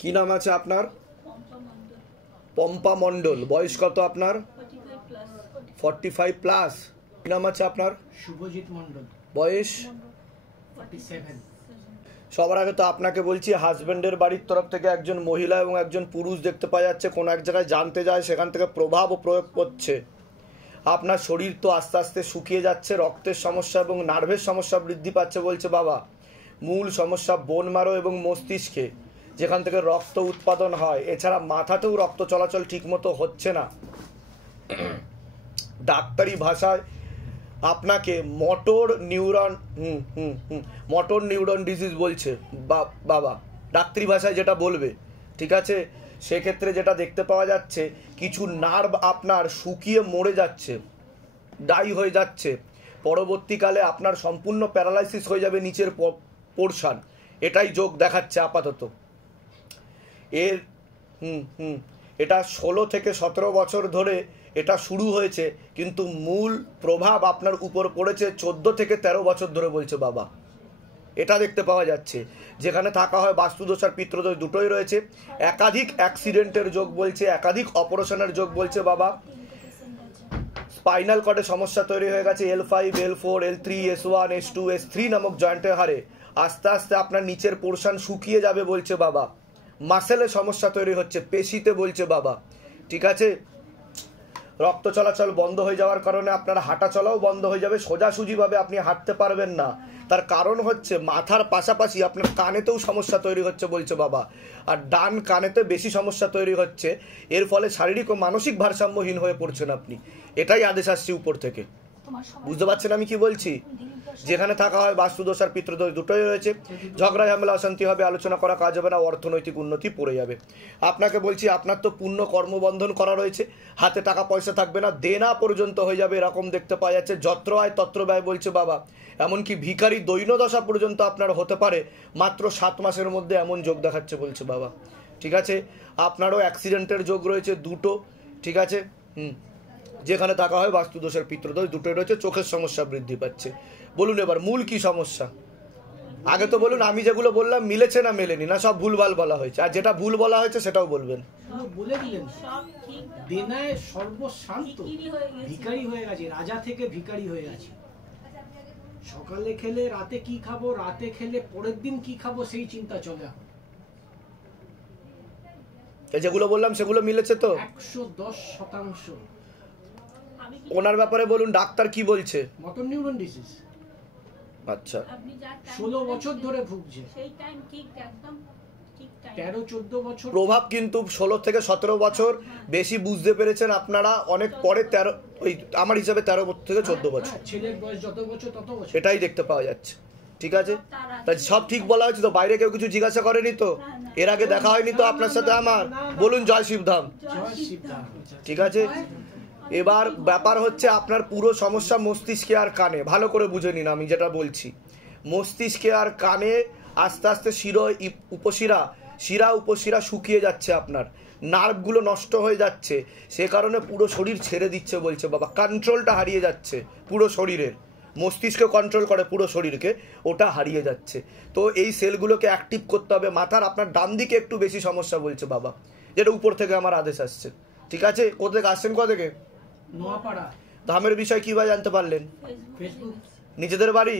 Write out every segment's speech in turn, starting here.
কি নাম আছে আপনার? পম্পা মণ্ডল। বয়স কত আপনার? 45+। কি নাম আছে আপনার? শুভজিৎ মণ্ডল। বয়স 47। সবার আগে তো আপনাকে বলছি, হাজবেন্ডের বাড়ির তরফ থেকে একজন মহিলা এবং একজন পুরুষ দেখতে পাওয়া যাচ্ছে, কোনো এক জায়গায় জানতে যায়, সেখান থেকে প্রভাব ও প্রয়োগ করছে। আপনার শরীর তো আস্তে আস্তে শুকিয়ে যাচ্ছে, রক্তের সমস্যা এবং নার্ভের সমস্যা বৃদ্ধি পাচ্ছে বলছে বাবা। মূল সমস্যা বোন মারো এবং মস্তিষ্কে, যেখান থেকে রক্ত উৎপাদন হয়। এছাড়া মাথাতেও রক্ত চলাচল ঠিকমতো হচ্ছে না। ডাক্তারি ভাষায় আপনাকে মোটর নিউরন ডিজিজ বলছে বাবা, ডাক্তারি ভাষায় যেটা বলবে, ঠিক আছে। সেক্ষেত্রে যেটা দেখতে পাওয়া যাচ্ছে, কিছু নার্ভ আপনার শুকিয়ে মরে যাচ্ছে, ডাই হয়ে যাচ্ছে। পরবর্তীকালে আপনার সম্পূর্ণ প্যারালাইসিস হয়ে যাবে নিচের পোরশন। এটাই যোগ দেখাচ্ছে আপাতত। এর এটা 16 থেকে 17 বছর ধরে এটা শুরু হয়েছে, কিন্তু মূল প্রভাব আপনার উপর পড়েছে 14 থেকে 13 বছর ধরে বলছে বাবা। এটা দেখতে পাওয়া যাচ্ছে। যেখানে থাকা হয় বাস্তুদোষ আর পিতৃদোষ দুটোই রয়েছে। একাধিক অ্যাক্সিডেন্টের যোগ বলছে, একাধিক অপারেশনের যোগ বলছে বাবা। স্পাইনাল কর্ডে সমস্যা তৈরি হয়ে গেছে। L5, L4, L3, S1, S2, S3 নামক জয়েন্টের হারে আস্তে আস্তে আপনার নিচের পোরশন শুকিয়ে যাবে বলছে বাবা। মাসেলে সমস্যা তৈরি হচ্ছে, পেশিতে বলছে বাবা, ঠিক আছে। রক্ত চলাচল বন্ধ হয়ে যাওয়ার কারণে আপনার হাঁটা চলাও বন্ধ হয়ে যাবে, সোজাসুজিভাবে আপনি হাঁটতে পারবেন না। তার কারণ হচ্ছে মাথার পাশাপাশি আপনার কানেতেও সমস্যা তৈরি হচ্ছে বলছে বাবা। আর ডান কানেতে বেশি সমস্যা তৈরি হচ্ছে। এর ফলে শারীরিক ও মানসিক ভারসাম্যহীন হয়ে পড়ছেন আপনি। এটাই আদেশ আসছে উপর থেকে। বুঝতে পারছেন আমি কি বলছি? যেখানে থাকা হয় বাস্তুদোষ আর পিতৃদোষ দুটোই রয়েছে। ঝগড়া ঝামেলা অশান্তি হবে, আলোচনা করা কাজ হবে না, অর্থনৈতিক উন্নতি পড়ে যাবে। আপনাকে বলছি, আপনার তো পূর্ণ কর্মবন্ধন করা রয়েছে, হাতে টাকা পয়সা থাকবে না, দেনা পর্যন্ত হয়ে যাবে, এরকম দেখতে পাওয়া যাচ্ছে। যত্র আয় তত্র ব্যয় বলছে বাবা। এমনকি ভিখারি দৈন্যদশা পর্যন্ত আপনার হতে পারে মাত্র 7 মাসের মধ্যে, এমন যোগ দেখাচ্ছে বলছে বাবা, ঠিক আছে। আপনারও অ্যাক্সিডেন্টের যোগ রয়েছে দুটো, ঠিক আছে। যেখানে থাকা হয় বাস্তুদোষের পিতৃদোষ দুটোই রয়েছে। চোখের সমস্যা বৃদ্ধি পাচ্ছে। বলুন এবার মূল কি সমস্যা? আগে তো বলুন, আমি যেগুলো বললাম মিলেছে না মেলেনি, না সব ভুলভাল বলা হয়েছে? আর যেটা ভুল বলা হয়েছে সেটাও বলবেন। বলে দিলেন দেনায় সর্বশান্ত ভিখারি হয়ে গেছে, রাজা থেকে ভিখারি হয়ে গেছে। সকালে খেলে রাতে কি খাবো, রাতে খেলে পরের দিন কি খাবো, সেই চিন্তা চলে। যেগুলো বললাম সেগুলো মিলেছে তো 110%। ওনার ব্যাপারে বলুন, ডাক্তার কি বলছে? Motor neuron disease. আচ্ছা, 16 বছর ধরে ভুগছে। 13-14 বছর প্রভাব কিন্তু 16 থেকে 17 বছর বেশি বুঝতে পেরেছেন আপনারা অনেক পরে। 13 ওই আমার হিসাবে 13 থেকে 14 বছর। ছেলের বয়স যত বছর তত বছর, এটাই দেখতে পাওয়া যাচ্ছে, ঠিক আছে। তাই সব ঠিক বলা হয়েছে তো? বাইরে কেউ কিছু জিজ্ঞাসা করেনি তো? এর আগে দেখা হয়নি তো আপনার সাথে আমার? বলুন জয় শিবধাম, ঠিক আছে। এবার ব্যাপার হচ্ছে আপনার পুরো সমস্যা মস্তিষ্কে আর কানে। ভালো করে বুঝে নিন আমি যেটা বলছি। মস্তিষ্কে আর কানে আস্তে আস্তে শিরা উপশিরা শুকিয়ে যাচ্ছে, আপনার নার্ভগুলো নষ্ট হয়ে যাচ্ছে। সে কারণে পুরো শরীর ছেড়ে দিচ্ছে বলছে বাবা। কন্ট্রোলটা হারিয়ে যাচ্ছে পুরো শরীরের। মস্তিষ্ক কন্ট্রোল করে পুরো শরীরকে, ওটা হারিয়ে যাচ্ছে। তো এই সেলগুলোকে অ্যাক্টিভ করতে হবে। মাথার আপনার ডান দিকে একটু বেশি সমস্যা বলছে বাবা, যেটা উপর থেকে আমার আদেশ আসছে, ঠিক আছে। কোথা থেকে আসছেন? কোথা থেকে? নোয়াপাড়া। ধামের বিষয় কিভাবে জানতে পারলেন? ফেসবুক। নিজেদের বাড়ি?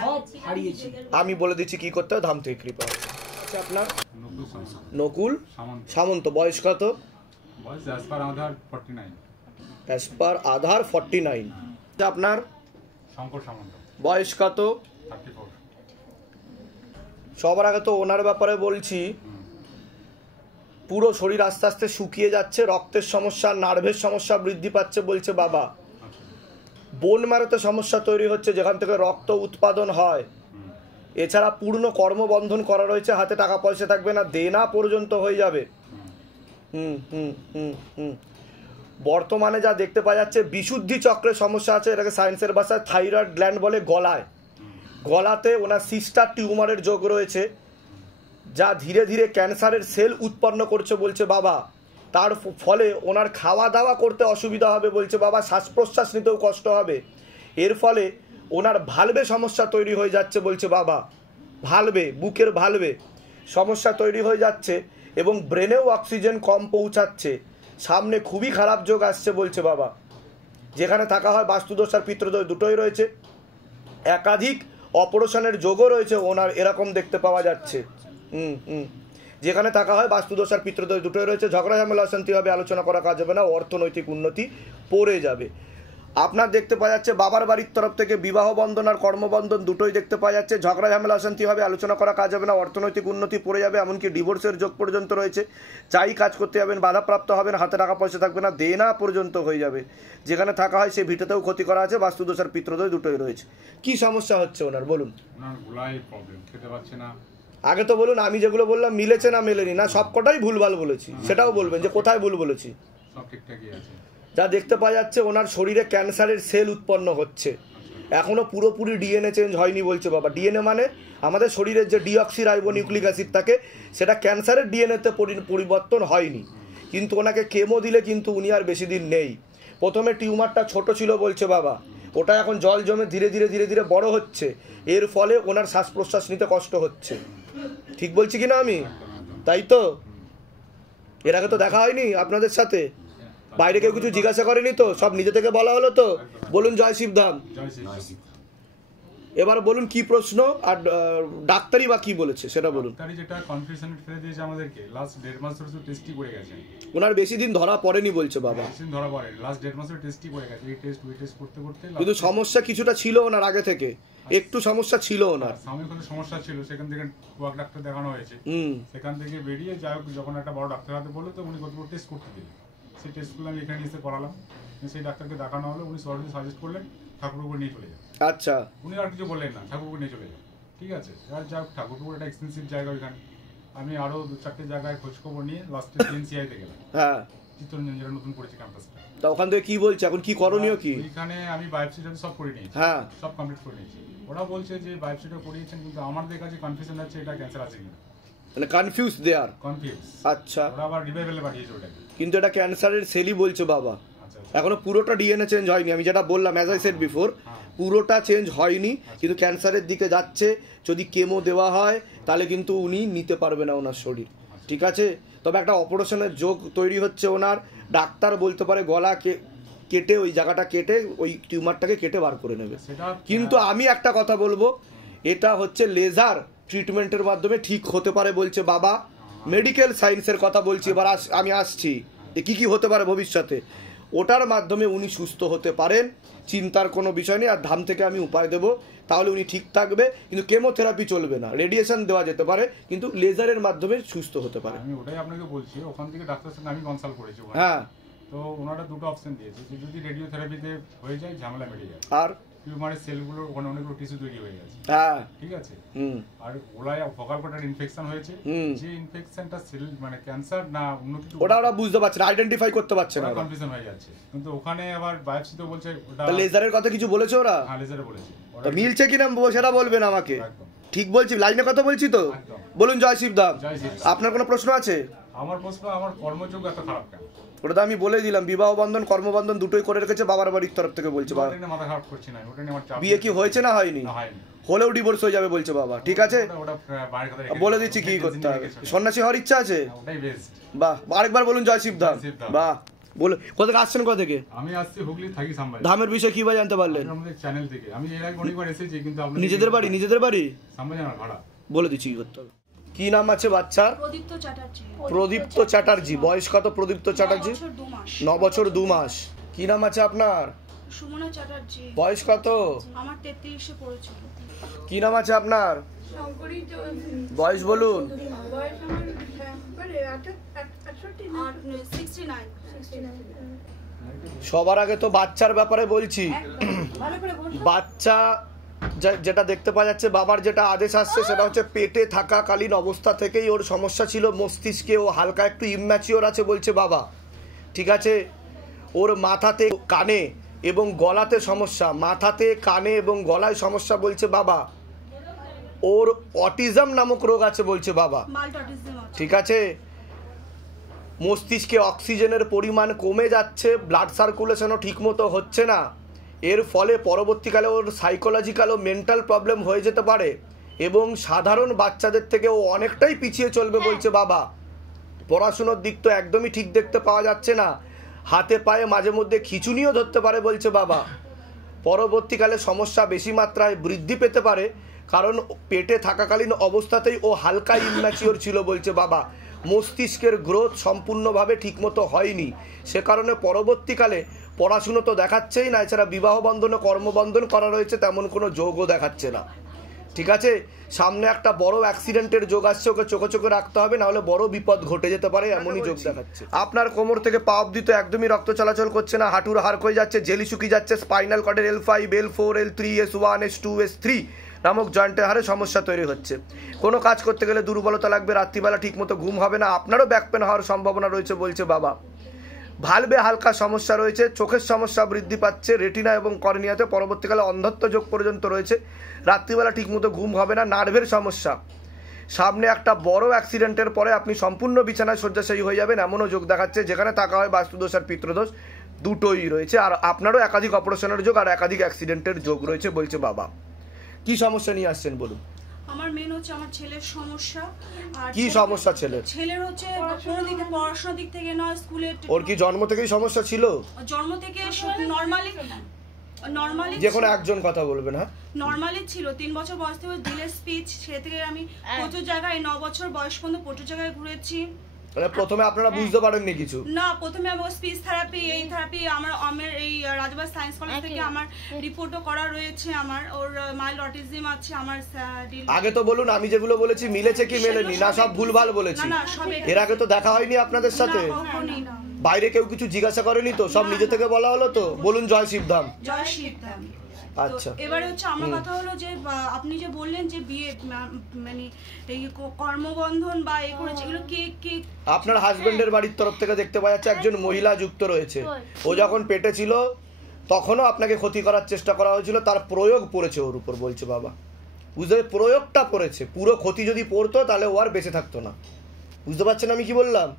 সব হারিয়েছি। আমি বলে দিচ্ছি কি করতে হবে, ধাম থেকে কৃপা। আপনার? নকুল সামন্ত। বয়স কত? অ্যাজ পার আধার 49। আপনার? বয়স কত? সবার আগে তো ওনার ব্যাপারে বলছি, পুরো শরীর আস্তে আস্তে শুকিয়ে যাচ্ছে, রক্তের সমস্যা, নার্ভের সমস্যা বৃদ্ধি পাচ্ছে বলছে বাবা। বোন ম্যারোতে সমস্যা তৈরি হচ্ছে, যেখান থেকে রক্ত উৎপাদন হয়। এছাড়া পূর্ণ কর্মবন্ধন করা রয়েছে, হাতে টাকা পয়সা থাকবে না, দেনা পর্যন্ত হয়ে যাবে। বর্তমানে যা দেখতে পাওয়া যাচ্ছে, বিশুদ্ধি চক্রের সমস্যা আছে। এটাকে সায়েন্সের ভাষায় থাইরয়েড গ্ল্যান্ড বলে। গলাতে ওনার সিস্টার টিউমারের যোগ রয়েছে, যা ধীরে ধীরে ক্যান্সারের সেল উৎপন্ন করছে বলছে বাবা। তার ফলে ওনার খাওয়া দাওয়া করতে অসুবিধা হবে বলছে বাবা, শ্বাস প্রশ্বাস নিতেও কষ্ট হবে। এর ফলে ওনার ভালভে সমস্যা তৈরি হয়ে যাচ্ছে বলছে বাবা। ভালভে, বুকের ভালভে। সমস্যা তৈরি হয়ে যাচ্ছে এবং ব্রেনেও অক্সিজেন কম পৌঁছাচ্ছে। সামনে খুবই খারাপ যোগ আসছে বলছে বাবা। যেখানে থাকা হয় বাস্তুদোষ আর পিতৃদোষ দুটোই রয়েছে, একাধিক অপারেশনের যোগও রয়েছে ওনার, এরকম দেখতে পাওয়া যাচ্ছে। যেখানে থাকা হয় বাস্তুদোষ আর পিতৃদোষ দুটোই রয়েছে। ঝগড়া ঝামেলা অশান্তিভাবে আলোচনা করা কাজ হবে না, অর্থনৈতিক উন্নতি পড়ে যাবে। আপনার দেখতে পাওয়া যাচ্ছে বাবার বাড়ির তরফ থেকে বিবাহ বন্ধন আর কর্মবন্ধন দুটোই দেখতে পাওয়া যাচ্ছে। ঝগড়া ঝামেলা অশান্তিভাবে আলোচনা করা কাজ হবে না, অর্থনৈতিক উন্নতি পড়ে যাবে, এমনকি ডিভোর্সের যোগ পর্যন্ত রয়েছে। যাই কাজ করতে যাবেন বাধাপ্রাপ্ত হবেন, হাতে টাকা পয়সা থাকবে না, দেনা পর্যন্ত হয়ে যাবে। যেখানে থাকা হয় সেই ভিটেতেও ক্ষতি করা আছে, বাস্তুদোষ আর পিতৃদোষ দুটোই রয়েছে। কি সমস্যা হচ্ছে ওনার বলুন? ওনার গলায় প্রবলেম, খেতে পারছে না। আগে তো বলুন, আমি যেগুলো বললাম মিলেছে না মেলেনি, না সবকটাই ভুলভাল বলেছি সেটাও বলবেন যে কোথায় ভুল বলেছি। সব ঠিকঠাকই আছে। যা দেখতে পাওয়া যাচ্ছে ওনার শরীরে ক্যান্সারের সেল উৎপন্ন হচ্ছে, এখনো পুরোপুরি ডিএনএ চেঞ্জ হয়নি বলছে বাবা। ডিএনএ মানে আমাদের শরীরের যে ডিঅক্সিরাইবোনিউক্লিক অ্যাসিড থাকে সেটা ক্যান্সারের ডিএনএতে পরিবর্তন হয়নি, কিন্তু ওনাকে কেমো দিলে কিন্তু উনি আর বেশি দিন নেই। প্রথমে টিউমারটা ছোট ছিল বলছে বাবা, ওটা এখন জল জমে ধীরে ধীরে ধীরে ধীরে বড় হচ্ছে, এর ফলে ওনার শ্বাস প্রশ্বাস নিতে কষ্ট হচ্ছে। ঠিক বলছি কি না আমি? তাই তো? এর আগে তো দেখা হয়নি আপনাদের সাথে, বাইরে কেউ কিছু জিজ্ঞাসা করেনি তো, সব নিজে থেকে বলা হলো তো। বলুন জয় শিবধাম। এবার বলুন কি প্রশ্ন, আর ডাক্তারি বা কি বলেছে সেটা বলুন। ডাক্তারি যেটা কনফিউশন ফেলে দিয়েছে আমাদেরকে, লাস্ট 1.5 মাস ধরে টেস্টই করে গেছে। ওনার বেশি দিন ধরা পড়েনি বলছে বাবা, বেশি দিন ধরা পড়ে, লাস্ট 1.5 মাসের টেস্টই করে গেছে। এই টেস্ট ওই টেস্ট করতে করতে কিন্তু সমস্যা কিছুটা ছিল ওনার আগে থেকে, একটু সমস্যা ছিল ওনার, সামনে কোনো সমস্যা ছিল, সেখান থেকে কোয়াক ডাক্তার দেখানো হয়েছে। সেখান থেকে বেরিয়ে যাই হোক, যখন একটা বড় ডাক্তার হাতে বললো তো উনি কত টেস্ট করতে দিলেন, সেই টেস্টগুলো আমি এখানে এসে করালাম। সেই ডাক্তারকে দেখানো হলো, উনি সরাসরি সাজেস্ট করলেন ঠাকুরপুর নিয়ে চলে যান। আচ্ছা, উনি আর কিছু বললেন না, ঠাকুরপুর নিয়ে চলে যান। ঠিক আছে, আর যাক ঠাকুরপুর একটা এক্সপেন্সিভ জায়গা, ওইখানে আমি আরো 2-4টে জায়গায় খোঁজখবর নিয়ে লাস্টে সিএনসিআইতে গেলাম। হ্যাঁ, চিত্তরঞ্জন যেটা নতুন করেছে ক্যাম্পাসটা, তা ওখান থেকে কি বলছে এখন, কি করণীয় কি? ওইখানে আমি বায়োপসিটা সব করে নিয়েছি, হ্যাঁ সব কমপ্লিট করে নিয়েছি। ওরা বলছে যে বায়োপসিটা করিয়েছেন, কিন্তু আমাদের কাছে কনফিউশন আছে এটা ক্যান্সার আছে কিনা, মানে কনফিউজ দেয়ার। কনফিউজ। আচ্ছা, ওরা আবার রিভাইভেলে পাঠিয়েছে ওটাকে, কিন্তু এটা ক্যান্সারের সেলই বলছে বাবা। এখনো পুরোটা ডিএনএ চেঞ্জ হয়নি, আমি যেটা বললাম অ্যাজ আই সেড বিফোর, পুরোটা চেঞ্জ হয়নি, কিন্তু ক্যান্সারের দিকে যাচ্ছে। যদি কেমো দেওয়া হয় তাহলে কিন্তু উনি নিতে পারবে না ওনার শরীর, ঠিক আছে? তবে একটা অপারেশনের যোগ তৈরি হচ্ছে ওনার, ডাক্তার বলতে পারে গলা কেটে ওই জায়গাটা কেটে ওই টিউমারটাকে কেটে বার করে নেবে। কিন্তু আমি একটা কথা বলবো, এটা হচ্ছে লেজার ট্রিটমেন্টের মাধ্যমে ঠিক হতে পারে বলছে বাবা। মেডিকেল সায়েন্সের কথা বলছি, এবার আমি আসছি কি কি হতে পারে ভবিষ্যতে, ওটার মাধ্যমে উনি সুস্থ হতে পারেন, চিন্তার কোনো বিষয় নেই। আর ধাম থেকে আমি উপায় দেবো, তাহলে উনি ঠিক থাকবে। কিন্তু কেমোথেরাপি চলবে না, রেডিয়েশন দেওয়া যেতে পারে, কিন্তু লেজারের মাধ্যমে সুস্থ হতে পারে। আমি ওটাই আপনাকে বলছি, ওখান থেকে ডাক্তারের সঙ্গে আমি কনসাল্ট করেছি। হ্যাঁ, তো ওনারা দুটো অপশন দিয়েছে, যে যদি রেডিওথেরাপিতে হয়ে যায় ঝামেলা বেড়ে যায়, আর টিউমারের সেলগুলোর ওখানে অনেকগুলো টিস্যু তৈরি হয়ে গেছে। হ্যাঁ, ঠিক আছে। আর ওলায় ফোকাল কর্টার ইনফেকশন হয়েছে, যে ইনফেকশনটা সেল মানে ক্যান্সার না অন্য কিছু, ওটা ওরা বুঝতে পারছে না, আইডেন্টিফাই করতে পারছে না, কনফিউশন হয়ে যাচ্ছে। কিন্তু ওখানে আবার বায়োপসিতে বলছে ওটা লেজারের কথা কিছু বলেছে ওরা। হ্যাঁ, লেজারে বলেছে। ওটা মিলছে কিনা সেটা বলবেন আমাকে। ঠিক বলছি, লাইনে কথা বলছি তো? বলুন জয় শিবধাম। আপনার কোনো প্রশ্ন আছে? আমার প্রশ্ন, আমার কর্মযোগ এত খারাপ কেন? ওটা তো আমি বলে দিলাম, বিবাহ বন্ধন কর্মবন্ধন দুটোই করে রেখেছে বাবার বাড়ির তরফ থেকে বলছে বাবা। মাথা খারাপ করছি না, ওটা নিয়ে আমার চাপ। বিয়ে কি হয়েছে না হয়নি? হলেও ডিভোর্স হয়ে যাবে বলছে বাবা, ঠিক আছে? বলে দিচ্ছি কি করতে হবে। সন্ন্যাসী হওয়ার ইচ্ছা আছে? বাহ, আরেকবার বলুন জয় শিবধাম। বাহ, বলে কোথা থেকে আসছেন? কোথা থেকে? আমি আসছি হুগলি, থাকি সামবাই। ধামের বিষয়ে কি বা জানতে পারলেন? আমাদের চ্যানেল থেকে। আমি এর আগে অনেকবার এসেছি, কিন্তু আপনাদের নিজেদের বাড়ি? নিজেদের বাড়ি সামবাই জানা ভাড়া। বলে দিচ্ছি কি করতে হবে। কি নাম আছে বাচ্চার? প্রদীপ্ত চ্যাটার্জি। প্রদীপ্ত চ্যাটার্জি। বয়স কত প্রদীপ্ত চ্যাটার্জি? 9 বছর 2 মাস। কি নাম আছে আপনার? সুমনা চ্যাটার্জি। বয়স কত? আমার 33-এ পড়েছিল। কি নাম আছে আপনার? বয়স বলুন। বয়স আমার 69। সবার আগে তো বাচ্চার ব্যাপারে বলছি। বাচ্চা যেটা দেখতে পাওয়া যাচ্ছে, বাবার যেটা আদেশ আসছে সেটা হচ্ছে পেটে থাকাকালীন অবস্থা থেকেই ওর সমস্যা ছিল, মস্তিষ্কে ও হালকা একটু ইম্যাচিওর আছে বলছে বাবা, ঠিক আছে? ওর মাথাতে, কানে এবং গলাতে সমস্যা, মাথাতে, কানে এবং গলায় সমস্যা বলছে বাবা। ওর অটিজম নামক রোগ আছে বলছে বাবা, ঠিক আছে? মস্তিষ্কে অক্সিজেনের পরিমাণ কমে যাচ্ছে, ব্লাড সার্কুলেশনও ঠিকমতো হচ্ছে না, এর ফলে পরবর্তীকালে ওর সাইকোলজিক্যাল ও মেন্টাল প্রবলেম হয়ে যেতে পারে। এবং সাধারণ বাচ্চাদের থেকে ও অনেকটাই পিছিয়ে চলবে বলছে বাবা। পড়াশুনোর দিক তো একদমই ঠিক দেখতে পাওয়া যাচ্ছে না, হাতে পায়ে মাঝে মধ্যে খিঁচুনিও ধরতে পারে বলছে বাবা। পরবর্তীকালে সমস্যা বেশি মাত্রায় বৃদ্ধি পেতে পারে, কারণ পেটে থাকাকালীন অবস্থাতেই ও হালকা ইম্যাচিওর ছিল বলছে বাবা। মস্তিষ্কের গ্রোথ সম্পূর্ণভাবে ঠিকমতো হয়নি, সে কারণে পরবর্তীকালে পড়াশুনো তো দেখাচ্ছেই না, এছাড়া বিবাহ বন্ধনে কর্মবন্ধন করা রয়েছে তেমন কোনো যোগও দেখাচ্ছে না। ঠিক আছে, সামনে একটা বড় অ্যাক্সিডেন্টের যোগ আসছে, ওকে চোখে চোখে রাখতে হবে, নাহলে বড় বিপদ ঘটে যেতে পারে, এমনই যোগ দেখাচ্ছে। আপনার কোমর থেকে পা অবধি তো একদমই রক্ত চলাচল করছে না, হাঁটুর হাড় ক্ষয়ে যাচ্ছে, জেলি শুকিয়ে যাচ্ছে, spinal কর্ডের L5, L4, L3, S1, S2, S3 নামক জয়েন্টের হারে সমস্যা তৈরি হচ্ছে। কোনো কাজ করতে গেলে দুর্বলতা লাগবে, রাত্রিবেলা ঠিকমতো ঘুম হবে না, আপনারও ব্যাক পেন হওয়ার সম্ভাবনা রয়েছে বলছে বাবা। ভালভে হালকা সমস্যা রয়েছে, চোখের সমস্যা বৃদ্ধি পাচ্ছে, রেটিনা এবং কর্নিয়াতে পরবর্তীকালে অন্ধত্ব যোগ পর্যন্ত রয়েছে, রাত্রিবেলা ঠিকমতো ঘুম হবে না, নার্ভের সমস্যা। সামনে একটা বড় অ্যাক্সিডেন্টের পরে আপনি সম্পূর্ণ বিছানায় শয্যাশায়ী হয়ে যাবেন, এমনও যোগ দেখাচ্ছে, যেখানে থাকা হয় বাস্তুদোষ আর পিতৃদোষ দুটোই রয়েছে। আর আপনারও একাধিক অপারেশনের যোগ আর একাধিক অ্যাক্সিডেন্টের যোগ রয়েছে বলছে বাবা। কি সমস্যা নিয়ে আসছেন বলুন? আমার মেন হচ্ছে আমার ছেলের সমস্যা। আর কি সমস্যা ছেলের? ছেলের হচ্ছে কোনো দিকে পড়াশোনার দিক থেকে নয়, স্কুলে ওর কি জন্ম থেকেই সমস্যা ছিল? জন্ম থেকে নরমালি যে কোনো একজন কথা বলবেন। হ্যাঁ, নরমালি ছিল। 3 বছর বয়স থেকে দিলের স্পিচ, সে থেকে আমি প্রচুর জায়গায় 9 বছর বয়স পর্যন্ত প্রচুর জায়গায় ঘুরেছি। মানে প্রথমে আপনারা বুঝতে পারেননি কিছু? না, প্রথমে আমার স্পিচ থেরাপি, এই থেরাপি আমার এই রাজবাড়ী সায়েন্স কলেজ থেকে আমার রিপোর্টও করা রয়েছে। আমার ওর মাইল্ড অটিজম আছে। আমার আগে তো বলুন, আমি যেগুলো বলেছি মিলেছে কি মেলেনি, না সব ভুলভাল বলেছি? এর আগে তো দেখা হয়নি আপনাদের সাথে? বাইরে কেউ কিছু জিজ্ঞাসা করেনি তো? সব নিজে থেকে বলা হলো তো? বলুন জয় শিবধাম। জয় শিবধাম। আচ্ছা, এবারে হচ্ছে আমার কথা হলো যে আপনি যে বললেন যে বিয়ে মানে এই কর্মবন্ধন বা এই করেছে, এগুলো কে? আপনার হাজবেন্ডের বাড়ির তরফ থেকে দেখতে পাওয়া যাচ্ছে একজন মহিলা যুক্ত রয়েছে। ও যখন পেটে ছিল তখনও আপনাকে ক্ষতি করার চেষ্টা করা হয়েছিল, তার প্রয়োগ পড়েছে ওর উপর বলছে বাবা। বুঝতে, প্রয়োগটা পড়েছে, পুরো ক্ষতি যদি পড়তো তাহলে ও আর বেঁচে থাকতো না। বুঝতে পারছেন আমি কি বললাম?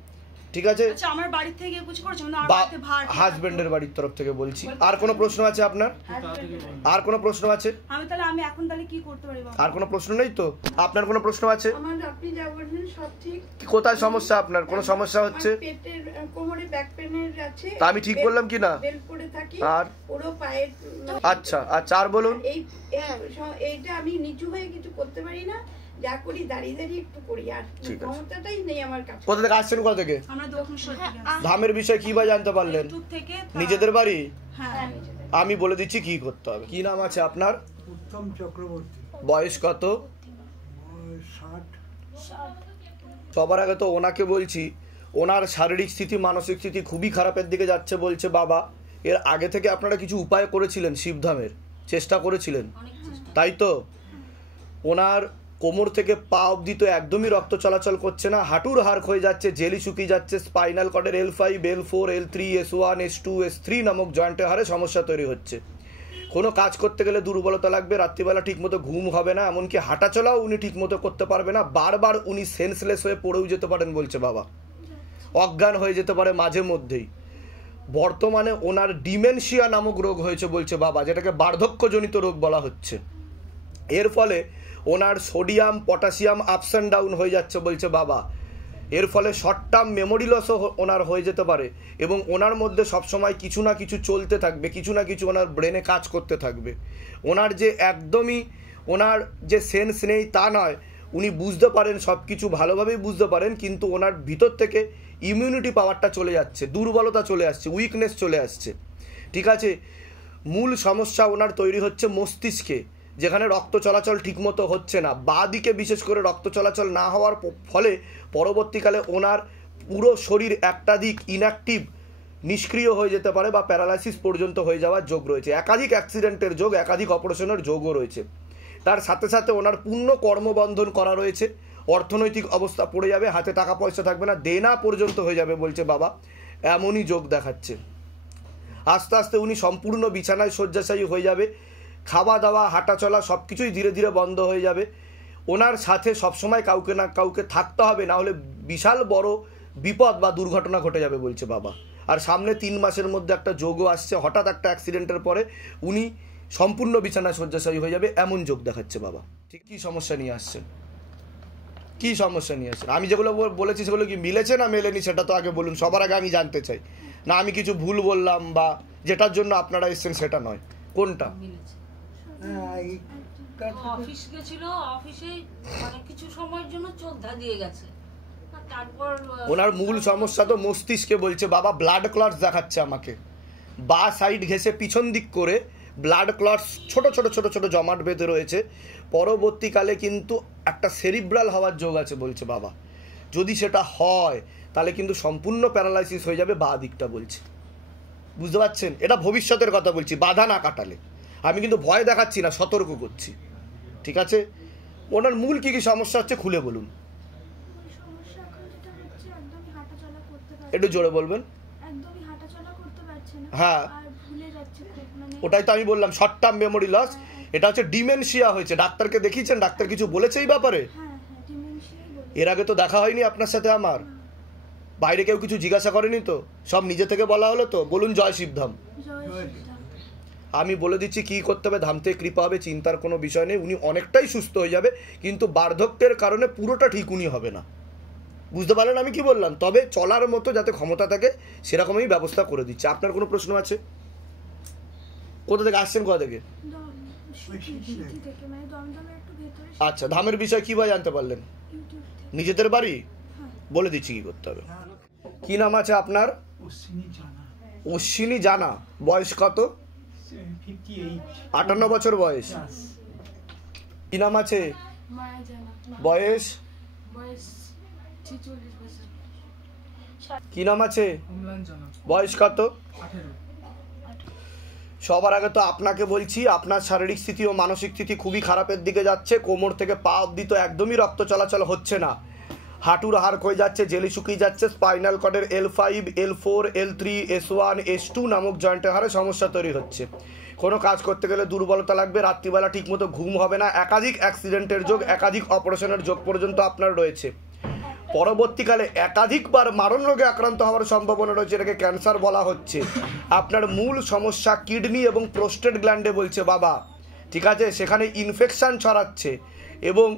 ঠিক আছে, আচ্ছা, আমার বাড়ি থেকে কিছু করেছে না, হাজবেন্ডের বাড়ির তরফ থেকে বলছি। আর কোনো প্রশ্ন আছে আপনার? আর কোনো প্রশ্ন আছে? আমি এখন তাহলে কি করতে পারি বাবা? আর কোনো প্রশ্ন নেই তো? আপনার কোনো প্রশ্ন আছে? আমার আপনি যা বলবেন সব ঠিক। কোথায় সমস্যা আপনার? কোনো সমস্যা হচ্ছে? পেটের কোমরে ব্যাক পেনের আছে। তা আমি ঠিক বললাম কি না? বেল্ট পরে থাকি আর পুরো পায়ের। আচ্ছা আচ্ছা, আর বলুন। এইটা আমি নিচু হয়ে কিছু করতে পারি না, যা করি দাঁড়িয়ে দাঁড়িয়ে একটু করি, আর ক্ষমতাটাই নেই আমার কাছে। কোথা থেকে আসছেন? কোথা থেকে? আমরা দক্ষিণেশ্বর থেকে। ধামের বিষয় কি বা জানতে পারলেন? নিজেদের বাড়ি? হ্যাঁ, আমি বলে দিচ্ছি কি করতে হবে। কি নাম আছে আপনার? উত্তম চক্রবর্তী। বয়স কত? 60। সবার আগে তো ওনাকে বলছি, ওনার শারীরিক স্থিতি মানসিক স্থিতি খুবই খারাপের দিকে যাচ্ছে বলছে বাবা। এর আগে থেকে আপনারা কিছু উপায় করেছিলেন? শিবধামের চেষ্টা করেছিলেন তাই তো? ওনার কোমর থেকে পা অবধি তো একদমই রক্ত চলাচল করছে না, হাঁটুর হাড় ক্ষয়ে যাচ্ছে, জেলি শুকিয়ে যাচ্ছে, spinal কর্ডের L5, L4, L3, S1, S2, S3 নামক জয়েন্টের হারে সমস্যা তৈরি হচ্ছে। কোনো কাজ করতে গেলে দুর্বলতা লাগবে, রাত্রিবেলা ঠিকমতো ঘুম হবে না, এমনকি হাঁটাচলাও উনি ঠিকমতো করতে পারবে না, বারবার উনি সেন্সলেস হয়ে পড়েও যেতে পারেন বলছে বাবা, অজ্ঞান হয়ে যেতে পারে মাঝে মধ্যেই। বর্তমানে ওনার ডিমেনশিয়া নামক রোগ হয়েছে বলছে বাবা, যেটাকে বার্ধক্যজনিত রোগ বলা হচ্ছে। এর ফলে ওনার sodium potassium ups and down হয়ে যাচ্ছে বলছে বাবা। এর ফলে শর্ট টার্ম মেমোরি লসও ওনার হয়ে যেতে পারে, এবং ওনার মধ্যে সবসময় কিছু না কিছু চলতে থাকবে, কিছু না কিছু ওনার ব্রেনে কাজ করতে থাকবে। ওনার যে একদমই ওনার যে সেন্স নেই তা নয়, উনি বুঝতে পারেন, সব কিছু ভালোভাবেই বুঝতে পারেন, কিন্তু ওনার ভিতর থেকে ইমিউনিটি পাওয়ারটা চলে যাচ্ছে, দুর্বলতা চলে আসছে, উইকনেস চলে আসছে। ঠিক আছে, মূল সমস্যা ওনার তৈরি হচ্ছে মস্তিষ্কে, যেখানে রক্ত চলাচল ঠিকমতো হচ্ছে না। বাঁ দিকে বিশেষ করে রক্ত চলাচল না হওয়ার ফলে পরবর্তীকালে ওনার পুরো শরীর একটা দিক ইনঅ্যাক্টিভ, নিষ্ক্রিয় হয়ে যেতে পারে, বা প্যারালাইসিস পর্যন্ত হয়ে যাওয়ার যোগ রয়েছে। একাধিক অ্যাক্সিডেন্টের যোগ, একাধিক অপারেশনের যোগও রয়েছে। তার সাথে সাথে ওনার পূর্ণ কর্মবন্ধন করা রয়েছে, অর্থনৈতিক অবস্থা পড়ে যাবে, হাতে টাকা পয়সা থাকবে না, দেনা পর্যন্ত হয়ে যাবে বলছে বাবা, এমনই যোগ দেখাচ্ছে। আস্তে আস্তে উনি সম্পূর্ণ বিছানায় শয্যাশায়ী হয়ে যাবে, খাওয়া দাওয়া হাঁটা চলা সব কিছুই ধীরে ধীরে বন্ধ হয়ে যাবে। ওনার সাথে সবসময় কাউকে না কাউকে থাকতে হবে, না হলে বিশাল বড় বিপদ বা দুর্ঘটনা ঘটে যাবে বলছে বাবা। আর সামনে 3 মাসের মধ্যে একটা যোগও আসছে, হঠাৎ একটা অ্যাক্সিডেন্টের পরে উনি সম্পূর্ণ বিছানায় শয্যাশায়ী হয়ে যাবে, এমন যোগ দেখাচ্ছে বাবা। ঠিক কি সমস্যা নিয়ে আসছেন, কি সমস্যা নিয়ে আসছেন? আমি যেগুলো বলেছি সেগুলো কি মিলেছে না মেলেনি সেটা তো আগে বলুন, সবার আগে আমি জানতে চাই। না আমি কিছু ভুল বললাম বা যেটার জন্য আপনারা এসেছেন সেটা নয়, কোনটা? অফিস গেছিল, অফিসে মানে কিছু সময়ের জন্য চোখ ধাঁধিয়ে গেছে, তারপর ওনার মূল সমস্যা তো মস্তিষ্কে বলছে বাবা, ব্লাড ক্লটস দেখাচ্ছে আমাকে, বা সাইড ঘেসে পিছন দিক করে ব্লাড ক্লটস ছোট ছোট ছোট ছোট জমাট বেঁধে রয়েছে। পরবর্তীকালে কিন্তু একটা সেরিব্রাল হওয়ার যোগ আছে বলছে বাবা। যদি সেটা হয় তাহলে কিন্তু সম্পূর্ণ প্যারালাইসিস হয়ে যাবে বা দিকটা বলছে, বুঝতে পারছেন? এটা ভবিষ্যতের কথা বলছি, বাধা না কাটালে। আমি কিন্তু ভয় দেখাচ্ছি না, সতর্ক করছি, ঠিক আছে? ওনার মূল কী কী সমস্যা হচ্ছে খুলে বলুন, একটু জোরে বলবেন। হ্যাঁ ওটাই তো আমি বললাম, শর্ট টার্ম মেমোরি লস, এটা হচ্ছে ডিমেনশিয়া হয়েছে। ডাক্তারকে দেখিয়েছেন? ডাক্তার কিছু বলেছে এই ব্যাপারে? এর আগে তো দেখা হয়নি আপনার সাথে আমার, বাইরে কেউ কিছু জিজ্ঞাসা করেনি তো, সব নিজে থেকে বলা হলো তো? বলুন জয় শিবধাম। আমি বলে দিচ্ছি কি করতে হবে, ধাম থেকে কৃপা হবে, চিন্তার কোনো বিষয় নেই। উনি অনেকটাই সুস্থ হয়ে যাবে, কিন্তু বার্ধক্যের কারণে পুরোটা ঠিক উনি হবে না, বুঝতে পারলেন আমি কি বললাম? তবে চলার মতো যাতে ক্ষমতা থাকে সেরকমই ব্যবস্থা করে দিচ্ছে। আপনার কোনো প্রশ্ন আছে? কোথা থেকে আসছেন, কোথা থেকে? আচ্ছা, ধামের বিষয় কিভাবে জানতে পারলেন? নিজেদের বাড়ি? বলে দিচ্ছি কি করতে হবে। কি নাম আছে আপনার? অশ্বিনী জানা। বয়স কত? 58 বছর বয়স। কি নাম আছে? বয়স? কি নাম আছে? বয়স কত? সবার আগে তো আপনাকে বলছি, আপনার শারীরিক স্থিতি ও মানসিক স্থিতি খুবই খারাপের দিকে যাচ্ছে। কোমর থেকে পা অবধি তো একদমই রক্ত চলাচল হচ্ছে না, হাঁটুর হাড় ক্ষয়ে যাচ্ছে, জেলি শুকিয়ে যাচ্ছে, spinal কর্ডের L5, L4, L3, S1, S2 নামক জয়েন্টের হাড়ে সমস্যা তৈরি হচ্ছে। কোনো কাজ করতে গেলে দুর্বলতা লাগবে, রাত্রিবেলা ঠিকমতো ঘুম হবে না, একাধিক অ্যাক্সিডেন্টের যোগ, একাধিক অপারেশনের যোগ পর্যন্ত আপনার রয়েছে। পরবর্তীকালে একাধিকবার মারণ রোগে আক্রান্ত হওয়ার সম্ভাবনা রয়েছে, এটাকে ক্যান্সার বলা হচ্ছে। আপনার মূল সমস্যা কিডনি এবং প্রোস্টেট গ্ল্যান্ডে বলছে বাবা, ঠিক আছে? সেখানে ইনফেকশন ছড়াচ্ছে এবং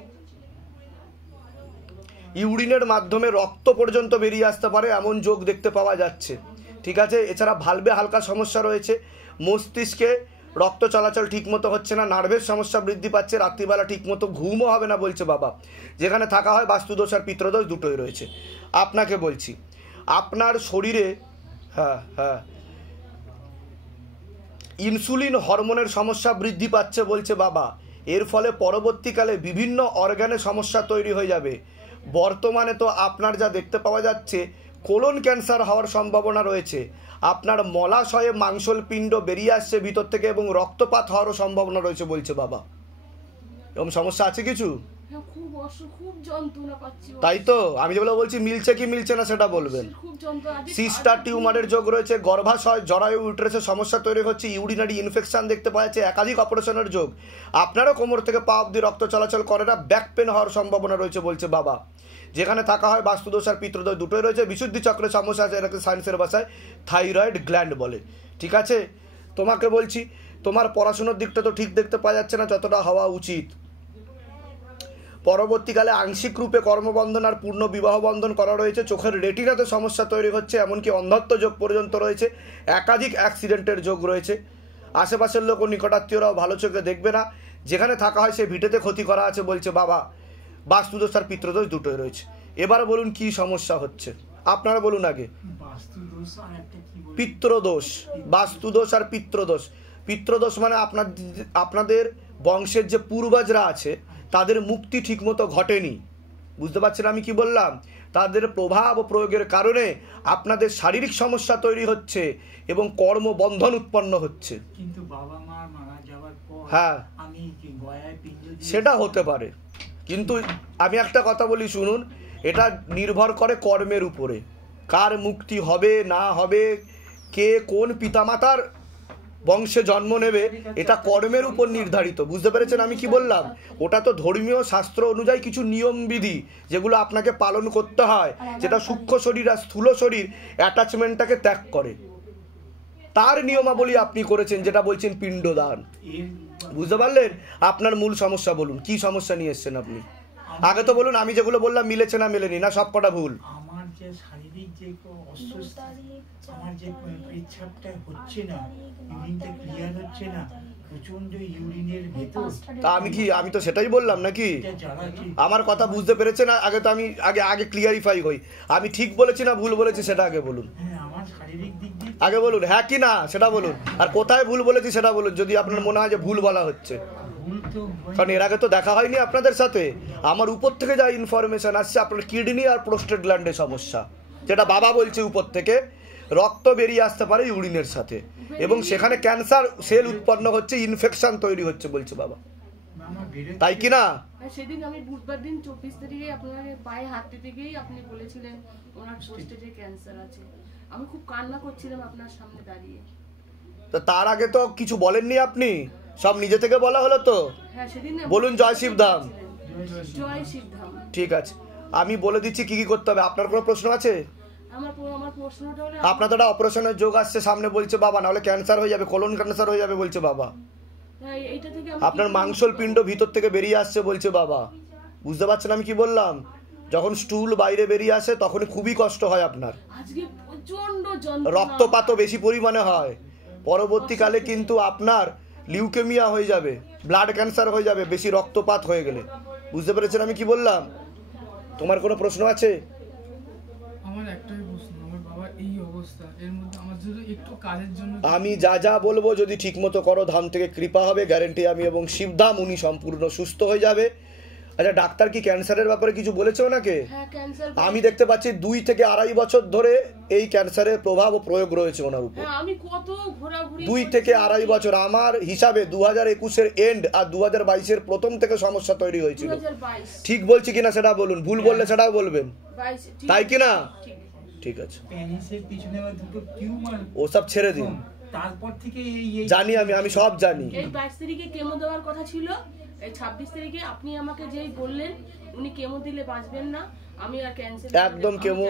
ইউরিনের মাধ্যমে রক্ত পর্যন্ত বেরিয়ে আসতে পারে এমন যোগ দেখতে পাওয়া যাচ্ছে, ঠিক আছে? এছাড়া ভালভে হালকা সমস্যা রয়েছে, মস্তিষ্কে রক্ত চলাচল ঠিকমতো হচ্ছে না, নার্ভের সমস্যা বৃদ্ধি পাচ্ছে, রাত্রিবেলা ঠিকমতো ঘুমও হবে না বলছে বাবা। যেখানে থাকা হয় বাস্তুদোষ আর পিত্রদোষ দুটোই রয়েছে। আপনাকে বলছি আপনার শরীরে ইনসুলিন হরমোনের সমস্যা বৃদ্ধি পাচ্ছে বলছে বাবা। এর ফলে পরবর্তীকালে বিভিন্ন অর্গানে সমস্যা তৈরি হয়ে যাবে। বর্তমানে তো আপনার যা দেখতে পাওয়া যাচ্ছে কোলন ক্যান্সার হওয়ার সম্ভাবনা রয়েছে, আপনার মলাশয়ে মাংসল পিণ্ড বেরিয়ে আসছে ভিতর থেকে এবং রক্তপাত হওয়ারও সম্ভাবনা রয়েছে বলছে বাবা। এরকম সমস্যা আছে কিছু? তাই তো আমি যেগুলো বলছি মিলছে কি মিলছে না সেটা বলবেন। সিস্টার টিউমারের যোগ রয়েছে, গর্ভাশয় জরায়ু ইউটেরাসের সমস্যা তৈরি হচ্ছে, ইউরিনারি ইনফেকশন দেখতে পাওয়া যাচ্ছে, একাধিক অপারেশনের যোগ, আপনারও কোমর থেকে পা অবধি রক্ত চলাচল করে না, ব্যাক পেন হওয়ার সম্ভাবনা রয়েছে বলছে বাবা। যেখানে থাকা হয় বাস্তুদোষ আর পিত্রদোষ দুটোই রয়েছে, বিশুদ্ধি চক্রের সমস্যা আছে, এটাকে সায়েন্সের ভাষায় থাইরয়েড গ্ল্যান্ড বলে, ঠিক আছে? তোমাকে বলছি তোমার পড়াশোনার দিকটা তো ঠিক দেখতে পাওয়া যাচ্ছে না যতটা হওয়া উচিত। পরবর্তীকালে আংশিক রূপে কর্মবন্ধন আর পূর্ণ বিবাহ বন্ধন করা রয়েছে, চোখের রেটিনাতে সমস্যা তৈরি হচ্ছে, এমনকি অন্ধত্ব যোগ পর্যন্ত রয়েছে, একাধিক অ্যাক্সিডেন্টের যোগ রয়েছে, আশেপাশের লোক ও নিকটাত্মীয়রাও ভালো চোখে দেখবে না, যেখানে থাকা হয় সে ভিটেতে ক্ষতি করা আছে বলছে বাবা। বাস্তুদোষ আর পিত্রদোষ দুটোই রয়েছে। এবার বলুন কি সমস্যা হচ্ছে, আপনারা বলুন আগে। পিত্রদোষ, বাস্তুদোষ আর পিত্রদোষ। পিত্রদোষ মানে আপনাদের বংশের যে পূর্বজরা আছে তাদের মুক্তি ঠিকমতো ঘটেনি, বুঝতে পারছেন আমি কি বললাম? তাদের প্রভাব ও প্রয়োগের কারণে আপনাদের শারীরিক সমস্যা তৈরি হচ্ছে এবং কর্মবন্ধন উৎপন্ন হচ্ছে। কিন্তু বাবা মা মারা যাওয়ার পর হ্যাঁ আমি গয়ায় পিণ্ড সেটা হতে পারে, কিন্তু আমি একটা কথা বলি শুনুন, এটা নির্ভর করে কর্মের উপরে, কার মুক্তি হবে না হবে, কে কোন পিতামাতার বংশে জন্ম নেবে, এটা কর্মের উপর নির্ধারিত, বুঝতে পেরেছেন আমি কি বললাম? ওটা তো ধর্মীয় শাস্ত্র অনুযায়ী কিছু নিয়মবিধি যেগুলো আপনাকে পালন করতে হয়, যেটা সূক্ষ্ম শরীর আর স্থূল শরীর অ্যাটাচমেন্টটাকে ত্যাগ করে, তার নিয়মাবলী আপনি করেছেন, যেটা বলছেন পিণ্ডদান। বুঝতে পারলেন? আপনার মূল সমস্যা বলুন, কি সমস্যা নিয়ে এসেছেন আপনি? আগে তো বলুন, আমি যেগুলো বললাম মিলেছে না মেলেনি, না সব কটা ভুল? আমার যে শারীরিক যে অসুস্থ, আমার যে পেচ্ছাপটা হচ্ছে না, ইউরিনটা ক্লিয়ার হচ্ছে না, প্রচন্ড ইউরিনের ভেতর। তা আমি তো সেটাই বললাম নাকি? আমার কথা বুঝতে পেরেছেন? আগে তো আমি আগে ক্লিয়ারিফাই হই, আমি ঠিক বলেছি না ভুল বলেছি সেটা আগে বলুন। আমার শারীরিক দিক দিয়ে আগে বলুন হ্যাঁ কি না সেটা বলুন, আর কোথায় ভুল বলেছি সেটা বলুন, যদি আপনার মনে হয় যে ভুল বলা হচ্ছে। কারণ এর আগে তো দেখা হয়নি আপনাদের সাথে। আমার উপর থেকে যা ইনফরমেশন আসছে, আপনার কিডনি আর প্রোস্টেট গ্ল্যান্ডের সমস্যা, যেটা বাবা বলছে উপর থেকে রক্ত বেরিয়ে আসতে পারে ইউরিনের সাথে, এবং সেখানে ক্যান্সার সেল উৎপন্ন হচ্ছে, ইনফেকশন তৈরি হচ্ছে বলছে বাবা, তাই কি না? সেদিন আমি বুধবার দিন 24 তারিখে আপনার পায়ে হাত দিতে গিয়েই আপনি বলেছিলেন ওনার প্রোস্টেটে ক্যান্সার আছে। আমি খুব কান্না করছিলাম আপনার সামনে দাঁড়িয়ে। তো তার আগে তো কিছু বলেননি আপনি, সব নিজে থেকে বলা হলো তো? হ্যাঁ, সেদিন বলুন জয় শিবধাম। জয় শিবধাম। ঠিক আছে, আমি বলে দিচ্ছি কি কি করতে হবে। আপনার কোনো প্রশ্ন আছে? আমার প্রশ্নটা হলো, আপনার তো একটা অপারেশনের যোগ আসছে সামনে বলছে বাবা, নাহলে ক্যান্সার হয়ে যাবে, কোলন ক্যান্সার হয়ে যাবে বলছে বাবা। এইটা থেকে আপনার মাংসল পিণ্ড ভিতর থেকে বেরিয়ে আসছে বলছে বাবা। বুঝতে পারছেন আমি কি বললাম? যখন স্টুল বাইরে বেরিয়ে আসে তখন খুবই কষ্ট হয় আপনার, আজকে প্রচন্ড যন্ত্রণা, রক্তপাতও বেশি পরিমাণে হয়। পরবর্তীকালে কিন্তু আপনার লিউকেমিয়া হয়ে যাবে, ব্লাড ক্যান্সার হয়ে যাবে বেশি রক্তপাত হয়ে গেলে। বুঝতে পেরেছেন আমি কি বললাম? তোমার কোনো প্রশ্ন আছে? আমার একটাই প্রশ্ন, আমার বাবা এই অবস্থা, এর মধ্যে আমার যদি একটু কাজের জন্য আমি যা বলবো যদি ঠিকমতো করো, ধাম থেকে কৃপা হবে, গ্যারেন্টি আমি, এবং শিবধাম উনি সম্পূর্ণ সুস্থ হয়ে যাবে। আচ্ছা, ডাক্তার কি ক্যান্সারের ব্যাপারে কিছু বলেছে ওনাকে? আমি দেখতে পাচ্ছি 2 থেকে 2.5 বছর ধরে এই ক্যান্সারের প্রভাব ও প্রয়োগ রয়েছে ওনার উপর। আমি কত ঘোরাঘুরি, 2 থেকে 2.5 বছর। আমার হিসাবে 2021-এর এন্ড আর 2022-এর প্রথম থেকে সমস্যা তৈরি হয়েছিল। ঠিক বলছি কিনা সেটা বলুন, ভুল বললে সেটাও বলবেন, তাই কিনা? ঠিক আছে, ওসব ছেড়ে দিন, তারপর থেকে জানি আমি সব জানি। এই 22 তারিখে কেমো দেওয়ার কথা ছিল, এই 26 তারিখে আপনি আমাকে যেই বললেন উনি কেমো দিলে বাঁচবেন না, আমি আর ক্যান্সার একদম কেমো,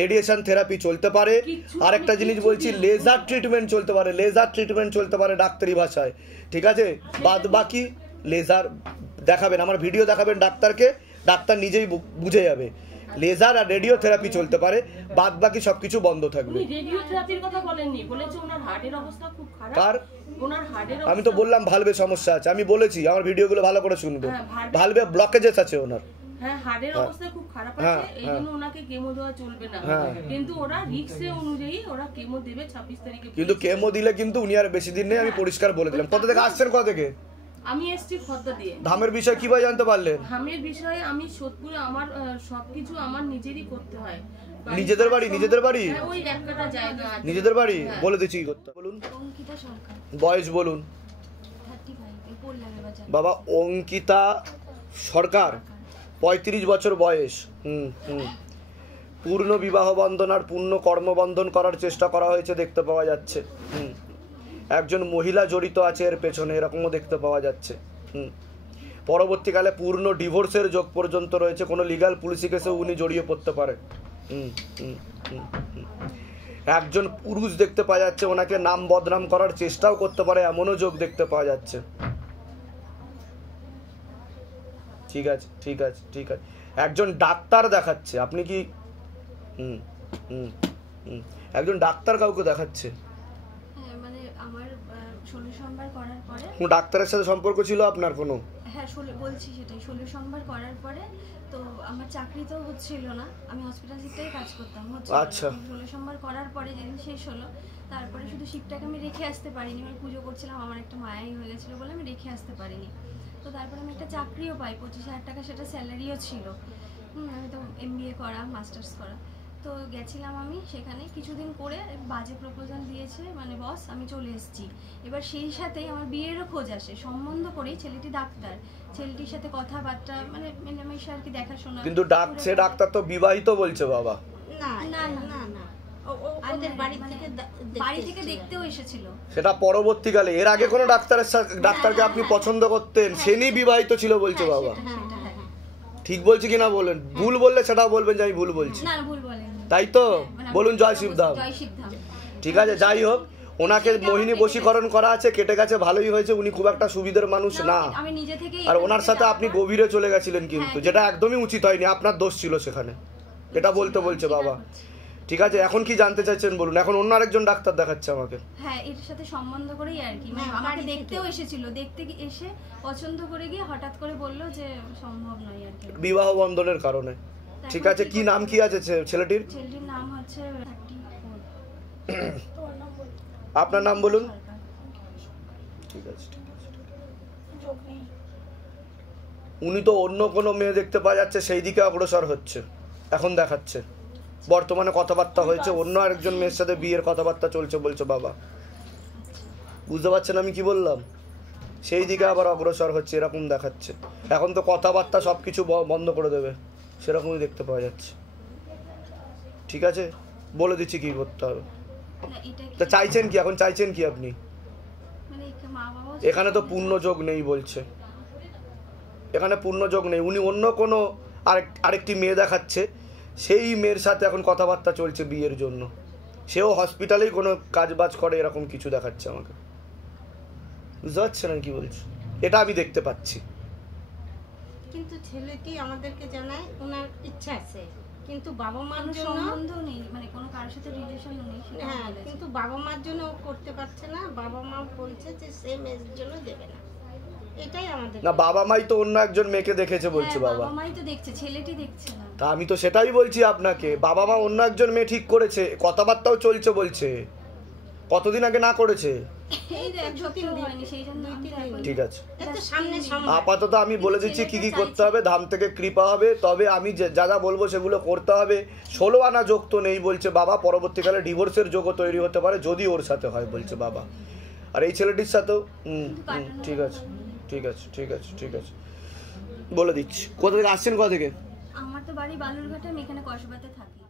রেডিয়েশন থেরাপি চলতে পারে। আরেকটা জিনিস বলছি, লেজার ট্রিটমেন্ট চলতে পারে, লেজার ট্রিটমেন্ট চলতে পারে ডাক্তারি ভাষায়, ঠিক আছে? বাদ বাকি লেজার দেখাবেন, আমার ভিডিও দেখাবেন ডাক্তারকে, ডাক্তার নিজেই বুঝে যাবে। লেজার আর রেডিও থেরাপি চলতে পারে, বাদ বাকি সবকিছু বন্ধ থাকবে। রেডিও থেরাপির কথা বলেননি, বলেছে ওনার হার্টের অবস্থা খুব খারাপ। কার? ওনার হার্টের। আমি তো বললাম ভালভে সমস্যা আছে, আমি বলেছি, আমার ভিডিওগুলো ভালো করে শুনবেন। ভালভে ব্লকেজেস আছে ওনার। হ্যাঁ, হার্টের অবস্থা খুব খারাপ আছে, এইজন্য ওনাকে কেমো দেওয়া চলবে না। কিন্তু ওরা রিস্ক অনুযায়ী ওরা কেমো দেবে 26 তারিখে। কিন্তু কেমো দিলে কিন্তু উনি আর বেশি দিন নেই, আমি পরিষ্কার বলে দিলাম। কত থেকে আসছেন? কত থেকে? আমি এসছি খদ্দা দিয়ে। ধামের বিষয় কিভাবে জানতে পারলেন? ধামের বিষয়ে আমি সোদপুরে আমার সবকিছু আমার নিজেরই করতে হয়। নিজেদের বাড়ি? নিজেদের বাড়ি? ওই একটা জায়গা আছে নিজেদের বাড়ি। বলে দিচ্ছি কি করতে। বলুন। অঙ্কিতা সরকার। বয়স বলুন। 35 বাবা অঙ্কিতা সরকার, 35 বছর বয়স। পূর্ণ বিবাহ বন্ধন আর পূর্ণ কর্মবন্ধন করার চেষ্টা করা হয়েছে দেখতে পাওয়া যাচ্ছে। একজন মহিলা জড়িত আছে এর পেছনে, এরকমও দেখতে পাওয়া যাচ্ছে। পরবর্তীকালে পূর্ণ ডিভোর্সের যোগ পর্যন্ত রয়েছে, কোনো লিগ্যাল পুলিশি কেসে উনি জড়িয়ে পড়তে পারে। একজন পুরুষ দেখতে পাওয়া যাচ্ছে, ওনাকে নাম বদনাম করার চেষ্টাও করতে পারে, এমনও যোগ দেখতে পাওয়া যাচ্ছে। ঠিক আছে, ঠিক আছে, ঠিক আছে। একজন ডাক্তার দেখাচ্ছে, আপনি কি একজন ডাক্তার কাউকে দেখাচ্ছে? মানে আমার 16 সোমবার করার পরে কোন ডাক্তারের সাথে সম্পর্ক ছিল আপনার কোনো? হ্যাঁ, বলছি সেটাই। 16 সোমবার করার পরে তো আমার চাকরি তো হচ্ছিল না, আমি হসপিটাল শিফটেই কাজ করতাম। আচ্ছা, 16 সোমবার করার পরে যেদিন শেষ হলো, তারপরে শুধু শিফটটাকে আমি রেখে আসতে পারিনি। আমি পুজো করছিলাম, আমার একটা মায়াই হয়ে গেছিলো বলে আমি রেখে আসতে পারিনি। তো তারপরে আমি একটা চাকরিও পাই, 25,000 টাকা সেটা স্যালারিও ছিল। আমি তো MBA করা, মাস্টার্স করা। তো গেছিলাম আমি সেখানে, কিছুদিন করে বাজে প্রপোজাল দিয়েছে মানে বস, আমি চলে এসেছি। এবার সেই সাথেই আমার বিয়েরও খোঁজ আসে, সম্বন্ধ করেই। ছেলেটি ডাক্তার, ছেলেটির সাথে কথাবার্তা মানে মেলামেশা আর কি, দেখাশোনা। কিন্তু সে ডাক্তার তো বিবাহিত বলছে বাবা। না না না না, ওদের বাড়ি থেকে দেখতেও এসেছিল। সেটা পরবর্তীকালে। এর আগে কোনো ডাক্তারকে আপনি পছন্দ করতেন, সেনি বিবাহিত ছিল বলছে বাবা। ঠিক বলছি কিনা বলেন, ভুল বললে সেটা বলবেন যে আমি ভুল বলছি। না, ভুল বলেন। তাই তো বলুন জয় শিবধাম। ঠিক আছে, যাই হোক, ওনাকে মোহিনী বশীকরণ করা আছে, কেটে গেছে, ভালোই হয়েছে, উনি খুব একটা সুবিধার মানুষ না। আর ওনার সাথে আপনি গভীরে চলে গেছিলেন কিন্তু, যেটা একদমই উচিত হয়নি, আপনার দোষ ছিল সেখানে, এটা বলছে বাবা। ঠিক আছে, এখন কি জানতে চাইছেন বলুন। এখন অন্য আরেকজন ডাক্তার দেখাচ্ছে আমাকে। হ্যাঁ, এর সাথে সম্বন্ধ করেই আর কি, মানে আমাকে দেখতেও এসেছিল, দেখতে এসে পছন্দ করে গিয়ে হঠাৎ করে বলল যে সম্ভব নয় আর কি, বিবাহ বন্ধনের কারণে। ঠিক আছে, কি নাম কি আছে ছেলেটির? ছেলেটির নাম হচ্ছে 34। আপনার নাম বলুন। ঠিক আছে, উনি তো অন্য কোনো মেয়ে দেখতে পাওয়া যাচ্ছে সেই দিকে অগ্রসর হচ্ছে, এখন দেখাচ্ছে। বর্তমানে কথাবার্তা হয়েছে, অন্য আরেকজন মেয়ের সাথে বিয়ের কথাবার্তা চলছে বলছে বাবা। বুঝতে পারছেন আমি কি বললাম? সেই দিকে আবার অগ্রসর হচ্ছে, এরকম দেখাচ্ছে। এখন তো কথাবার্তা সবকিছু বন্ধ করে দেবে, সেরকমই দেখতে পাওয়া যাচ্ছে। ঠিক আছে, বলে দিচ্ছি কি করতে হবে। তা চাইছেন কি এখন? চাইছেন কি আপনি? এখানে তো পূর্ণ যোগ নেই বলছে, এখানে পূর্ণ যোগ নেই। উনি অন্য কোনো আরেকটি মেয়ে দেখাচ্ছে, সেই মেয়ের সাথে এখন কথাবার্তা চলছে বিয়ের জন্য। সেও হসপিটালেই কোনো কাজবাজ করে, এরকম কিছু দেখাচ্ছে আমাকে। বুঝতে পারছেন কি বলছি? এটা আমি দেখতে পাচ্ছি। কিন্তু ছেলেটি আমাদেরকে জানায় ওনার ইচ্ছা আছে, কিন্তু বাবা মার জন্য সম্বন্ধ নেই, মানে কোনো কারোর সাথে রিলেশনও নেই। হ্যাঁ, কিন্তু বাবা মার জন্য ও করতে পারছে না। বাবা মা বলছে যে সেম এর জন্য দেবে না। এটাই আমাদের না, বাবা মাই তো অন্য একজন মেয়েকে দেখেছে বলছে বাবা। বাবা মাই তো দেখছে, ছেলেটি দেখছে না। তা আমি তো সেটাই বলছি আপনাকে, বাবা মা অন্য একজন মেয়ে ঠিক করেছে, কথাবার্তাও চলছে বলছে। কতদিন আগে না করেছে? ঠিক আছে, আপাতত আমি বলে দিচ্ছি কি কি করতে হবে। ধাম থেকে কৃপা হবে, তবে আমি যা যা বলবো সেগুলো করতে হবে। 16 আনা যোগ তো নেই বলছে বাবা, পরবর্তীকালে ডিভোর্সের যোগও তৈরি হতে পারে যদি ওর সাথে হয় বলছে বাবা। আর এই ছেলেটির সাথেও ঠিক আছে, ঠিক আছে, ঠিক আছে, ঠিক আছে, বলে দিচ্ছি। কোথা থেকে আসছেন? কোথা থেকে? আমার তো বাড়ি বালুরঘাটে, আমি এখানে কসবাতে থাকি।